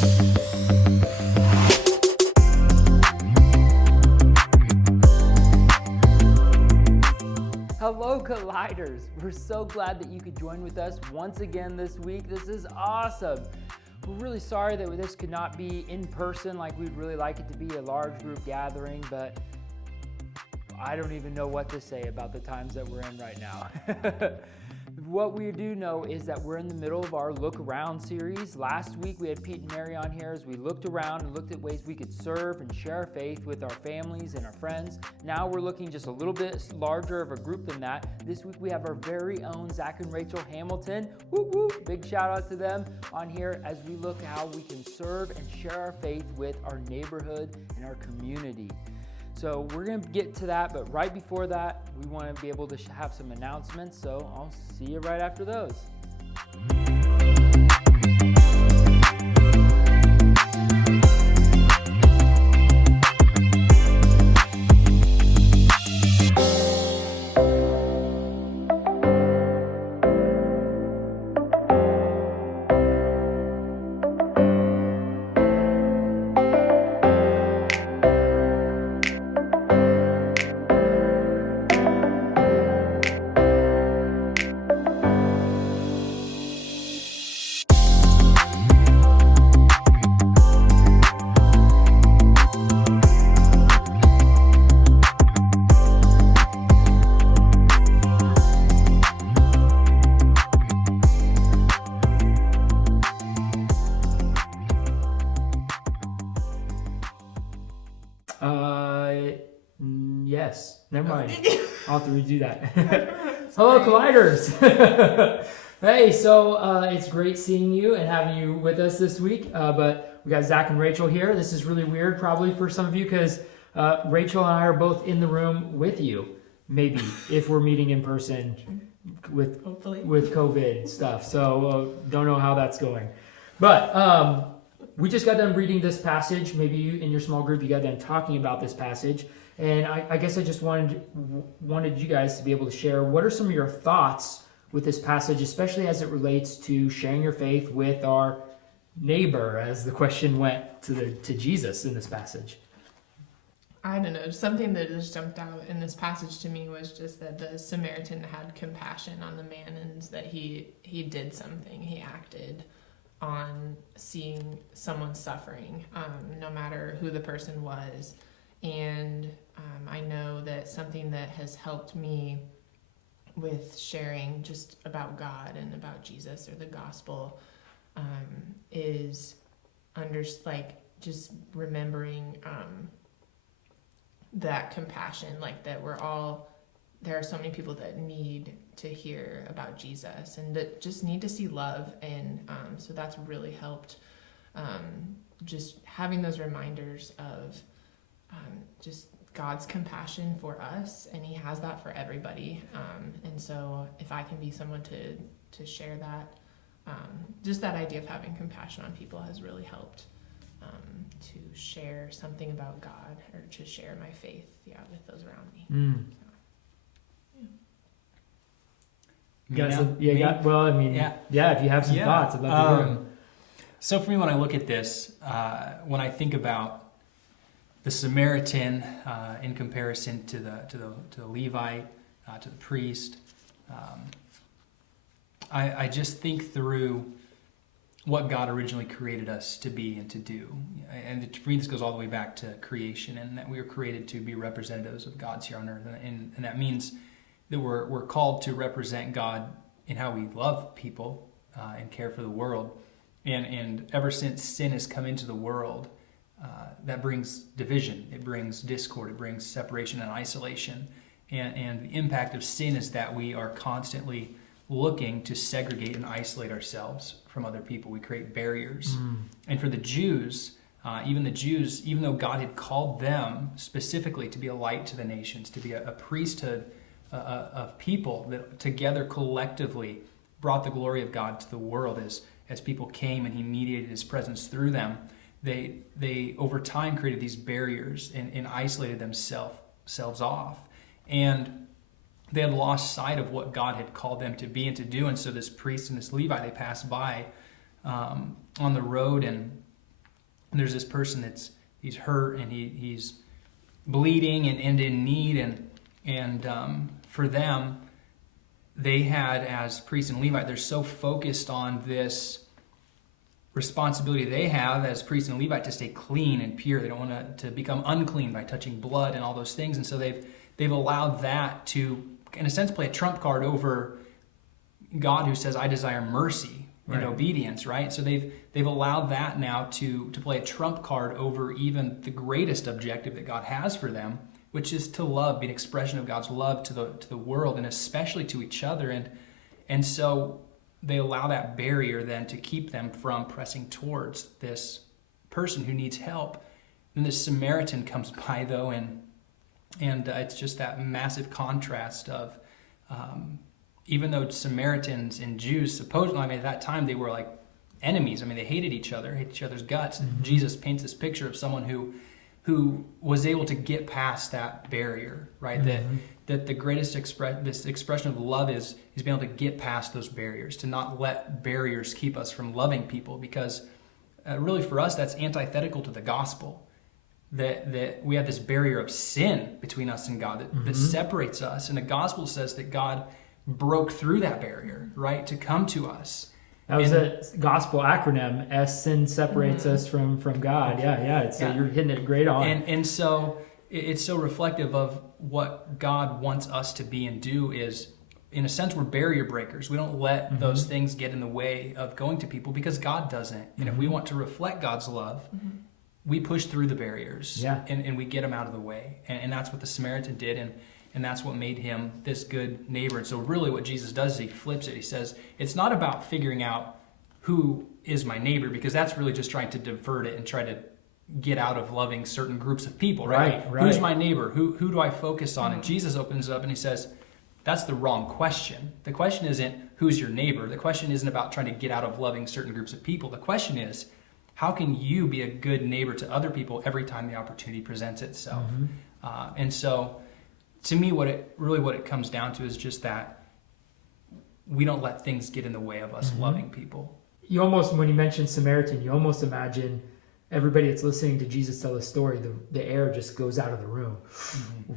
Hello, Colliders! We're so glad that you could join with us once again this week. This is awesome. We're really sorry that this could not be in person like we'd really like it to be, a large group gathering, but I don't even know what to say about the times that we're in right now. What we do know is that we're in the middle of our Look Around series. Last week we had Pete and Mary on here as we looked around and looked at ways we could serve and share our faith with our families and our friends. Now we're looking just a little bit larger of a group than that. This week we have our very own Zach and Rachel Hamilton. Woo woo! Big shout out to them on here as we look how we can serve and share our faith with our neighborhood and our community. So we're going to get to that, but right before that, we want to be able to have some announcements, so I'll see you right after those. Yes. Never mind. I'll have to redo that. Hello, Colliders. Hey, so it's great seeing you and having you with us this week. But we got Zach and Rachel here. This is really weird probably for some of you because Rachel and I are both in the room with you. Maybe if we're meeting in person with COVID stuff. So don't know how that's going. But we just got done reading this passage. Maybe you, in your small group, you got done talking about this passage. And I guess I just wanted you guys to be able to share what are some of your thoughts with this passage, especially as it relates to sharing your faith with our neighbor, as the question went to Jesus in this passage. I don't know. Something that just jumped out in this passage to me was just that the Samaritan had compassion on the man and that he did something. He acted on seeing someone suffering, no matter who the person was. And I know that something that has helped me with sharing just about God and about Jesus or the gospel is just remembering that compassion, like that there are so many people that need to hear about Jesus and that just need to see love. And so that's really helped, just having those reminders of just God's compassion for us, and he has that for everybody. And so if I can be someone to share that, just that idea of having compassion on people has really helped to share something about God or to share my faith, with those around me. If you have some thoughts, I'd love to hear them. So for me, when I look at this, when I think about the Samaritan in comparison to the Levite, to the priest, I just think through what God originally created us to be and to do. And for me, this goes all the way back to creation, and that we were created to be representatives of God's here on earth. And that means that we're called to represent God in how we love people and care for the world. And ever since sin has come into the world, that brings division, it brings discord, it brings separation and isolation. And the impact of sin is that we are constantly looking to segregate and isolate ourselves from other people. We create barriers. And for the Jews, even though God had called them specifically to be a light to the nations, to be a priesthood of people that together collectively brought the glory of God to the world as people came and he mediated his presence through them, they over time created these barriers and isolated themselves off. And they had lost sight of what God had called them to be and to do. And so this priest and this Levite, they passed by on the road, and and there's this person he's hurt and he's bleeding and in need, and for them, they had, as priests and Levite, they're so focused on this responsibility they have as priests and Levite to stay clean and pure. They don't want to become unclean by touching blood and all those things, and so they've allowed that to, in a sense, play a trump card over God, who says, "I desire mercy and obedience," right? So they've allowed that now to play a trump card over even the greatest objective that God has for them, which is to love, be an expression of God's love to the world, and especially to each other. And so they allow that barrier then to keep them from pressing towards this person who needs help. And this Samaritan comes by, though, and it's just that massive contrast of, even though Samaritans and Jews, supposedly, at that time, they were like enemies. They hated each other, hated each other's guts. Mm-hmm. Jesus paints this picture of someone who was able to get past that barrier, right? Mm-hmm. That the greatest expression of love is being able to get past those barriers, to not let barriers keep us from loving people, because really for us, that's antithetical to the gospel. That we have this barrier of sin between us and God that separates us. And the gospel says that God broke through that barrier, right, to come to us. That was a gospel acronym. S, sin separates us from God. Yeah. You're hitting it great on. And so it's so reflective of what God wants us to be and do. Is, in a sense, we're barrier breakers. We don't let those things get in the way of going to people, because God doesn't. And if we want to reflect God's love, we push through the barriers and we get them out of the way. And that's what the Samaritan did. And that's what made him this good neighbor. And so really what Jesus does is he flips it. He says, it's not about figuring out who is my neighbor, because that's really just trying to divert it and try to get out of loving certain groups of people, right? Who's my neighbor? Who do I focus on? And Jesus opens it up and he says, that's the wrong question. The question isn't who's your neighbor. The question isn't about trying to get out of loving certain groups of people. The question is, how can you be a good neighbor to other people every time the opportunity presents itself? And so, to me, what it comes down to is just that we don't let things get in the way of us loving people. You almost, when you mention Samaritan, you almost imagine everybody that's listening to Jesus tell the story, the air just goes out of the room.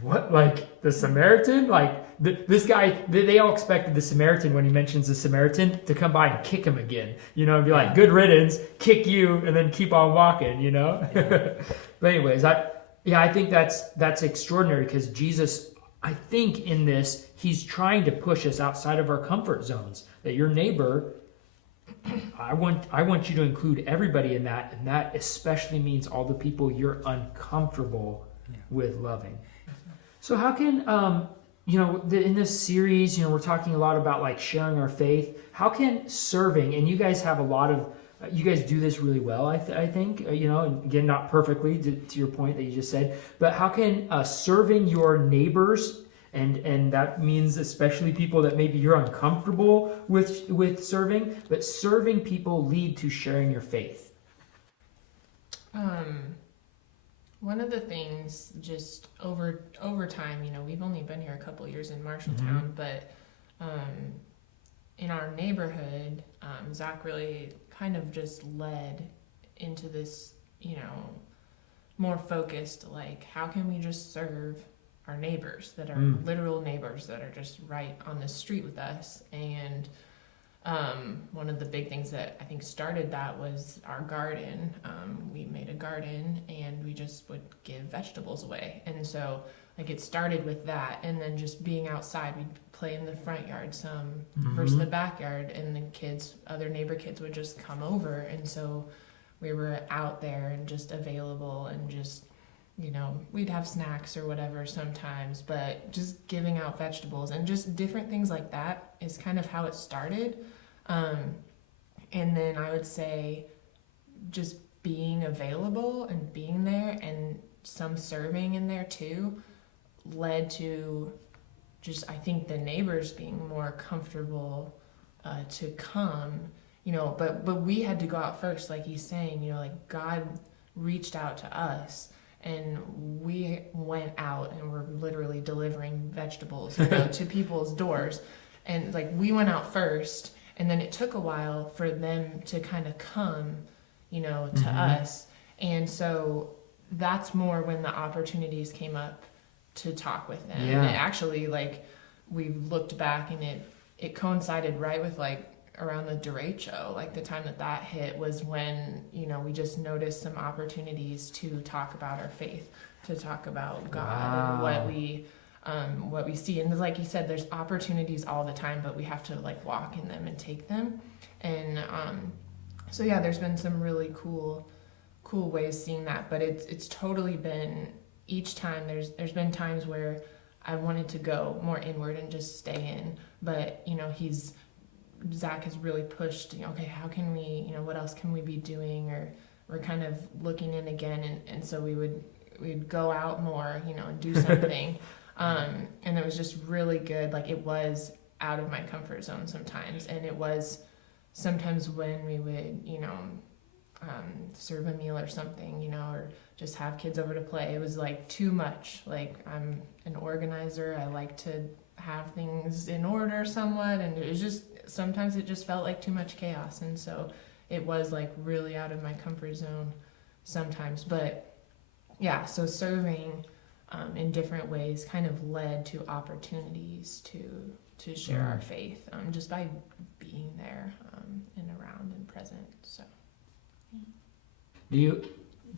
What, like the Samaritan? Like this guy, they all expected the Samaritan, when he mentions the Samaritan, to come by and kick him again, and be like, good riddance, kick you, and then keep on walking, But anyways, I think that's extraordinary, because Jesus, I think in this, he's trying to push us outside of our comfort zones. That your neighbor, I want you to include everybody in that, and that especially means all the people you're uncomfortable with loving. So how can in this series, we're talking a lot about like sharing our faith. How can serving, and you guys have a lot of, you guys do this really well, I think, and again, not perfectly to your point that you just said, but how can serving your neighbors, and that means especially people that maybe you're uncomfortable with serving, but serving people lead to sharing your faith? One of the things, just over time, we've only been here a couple years in Marshalltown, but in our neighborhood, Zach really kind of just led into this, more focused, like, how can we just serve our neighbors that are literal neighbors that are just right on the street with us? And one of the big things that I think started that was our garden. We made a garden and we just would give vegetables away. And so like it started with that, and then just being outside, we'd play in the front yard some versus the backyard, and the other neighbor kids would just come over. And so we were out there and just available, and just, we'd have snacks or whatever sometimes, but just giving out vegetables and just different things like that is kind of how it started. And then I would say just being available and being there, and some serving in there too, led to just, I think, the neighbors being more comfortable to come, but we had to go out first, like he's saying, like God reached out to us, and we went out and were literally delivering vegetables to people's doors. And like we went out first, and then it took a while for them to kind of come, to us. And so that's more when the opportunities came up to talk with them. Yeah. And it actually, like, we looked back and it coincided right with, like, around the derecho, like the time that hit was when, you know, we just noticed some opportunities to talk about our faith, to talk about God and what we see. And like you said, there's opportunities all the time, but we have to like walk in them and take them. And so yeah, there's been some really cool ways seeing that, but it's totally been, each time there's been times where I wanted to go more inward and just stay in, but you know, Zach has really pushed, you know, okay, how can we, you know, what else can we be doing? Or we're kind of looking in again. And so we'd go out more, you know, and do something. And it was just really good. Like, it was out of my comfort zone sometimes. And it was sometimes when we would, you know, serve a meal or something, you know, or just have kids over to play. It was like too much. Like, I'm an organizer. I like to have things in order somewhat. And it was just, sometimes it just felt like too much chaos. And so it was like really out of my comfort zone sometimes. But yeah, so serving in different ways kind of led to opportunities to share our faith, just by being there and around and present. So Do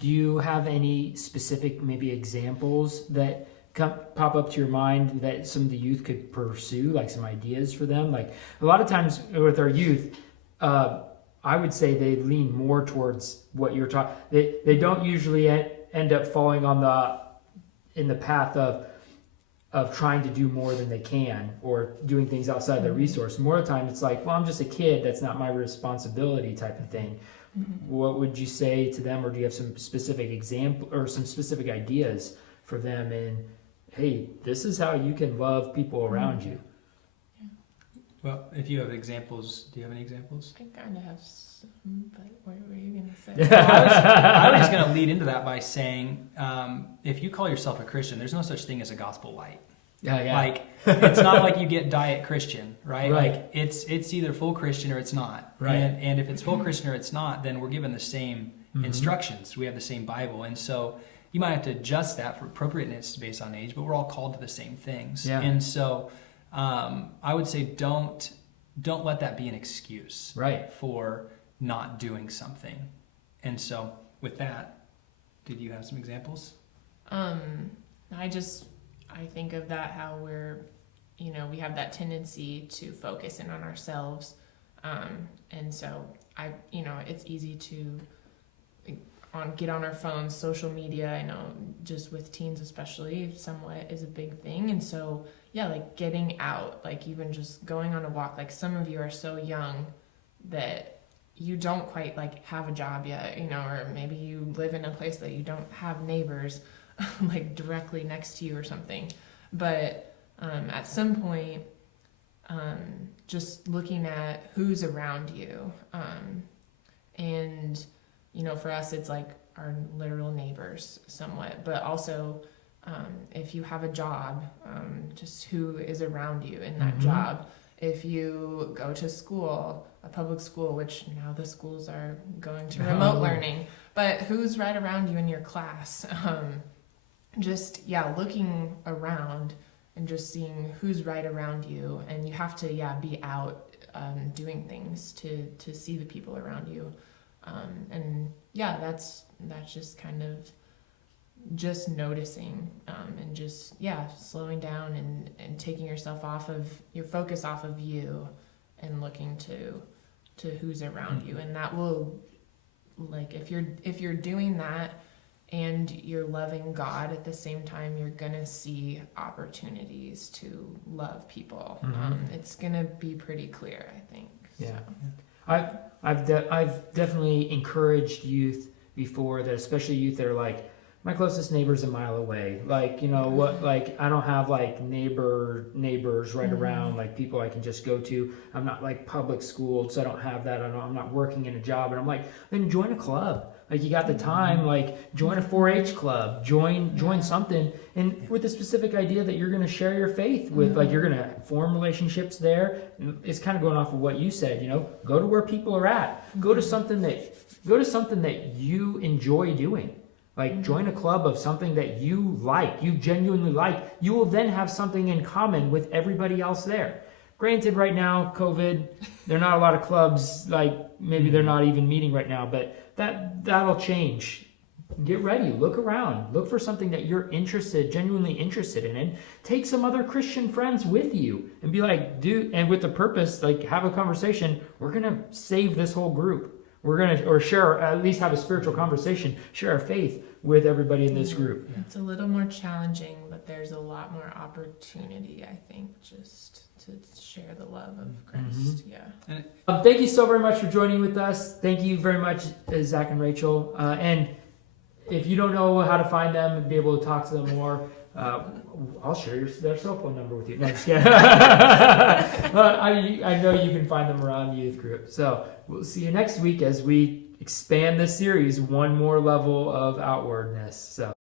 you have any specific maybe examples that pop up to your mind that some of the youth could pursue, like some ideas for them? Like, a lot of times with our youth, I would say they lean more towards what you're talking. They don't usually end up falling in the path of trying to do more than they can or doing things outside their resource. More of the time it's like, well, I'm just a kid, that's not my responsibility type of thing. What would you say to them, or do you have some specific example or some specific ideas for them in, hey, this is how you can love people around you? Well, if you have examples, do you have any examples? I kind of have some, but what were you going to say? Well, I was just going to lead into that by saying, if you call yourself a Christian, there's no such thing as a gospel light. Yeah. Like, it's not like you get diet Christian, right? Right. Like, it's either full Christian or it's not. Right. And if it's full Christian or it's not, then we're given the same instructions. We have the same Bible. And so you might have to adjust that for appropriateness based on age, but we're all called to the same things. Yeah. And so I would say don't let that be an excuse for not doing something. And so with that, did you have some examples? I think of that, how we're, you know, we have that tendency to focus in on ourselves. And so it's easy to get on our phones, social media, I know just with teens especially, somewhat is a big thing. And so, yeah, like getting out, like even just going on a walk, like some of you are so young that you don't quite like have a job yet, you know, or maybe you live in a place that you don't have neighbors like directly next to you or something. But at some point, just looking at who's around you. And, you know, for us, it's like our literal neighbors somewhat, but also if you have a job, just who is around you in that job. If you go to school, a public school, which now the schools are going to remote learning, but who's right around you in your class? Looking around and just seeing who's right around you. And you have to, be out doing things to see the people around you. That's just kind of just noticing and just, slowing down and taking yourself off of your focus off of you and looking to who's around you. And that will, like, if you're doing that and you're loving God at the same time, you're gonna see opportunities to love people. It's gonna be pretty clear, I think. Yeah. I've definitely encouraged youth before, that especially youth that are like, my closest neighbor's a mile away. Like, you know what, like I don't have like neighbors right around, like people I can just go to. I'm not like public schooled, so I don't have that. I'm not working in a job. And I'm like, then join a club. Like you got the time, like join a 4-H club, join something, and with the specific idea that you're going to share your faith with, like you're going to form relationships there. It's kind of going off of what you said, go to where people are at, go to something that you enjoy doing. Like join a club of something that you genuinely like. You will then have something in common with everybody else there. Granted, right now, COVID, there are not a lot of clubs, like maybe they're not even meeting right now, but that'll change. Get ready, look around, look for something that you're genuinely interested in, and take some other Christian friends with you and be like, dude, and with the purpose, like have a conversation. We're going to save this whole group. We're going to, or share, at least have a spiritual conversation, share our faith with everybody in this group. It's a little more challenging, but there's a lot more opportunity, I think, just to share the love of Christ. Yeah. Thank you so very much for joining with us. Thank you very much, Zach and Rachel. And if you don't know how to find them and be able to talk to them more, I'll share their cell phone number with you. No, just kidding. I know you can find them around youth group. So we'll see you next week as we expand this series one more level of outwardness. So.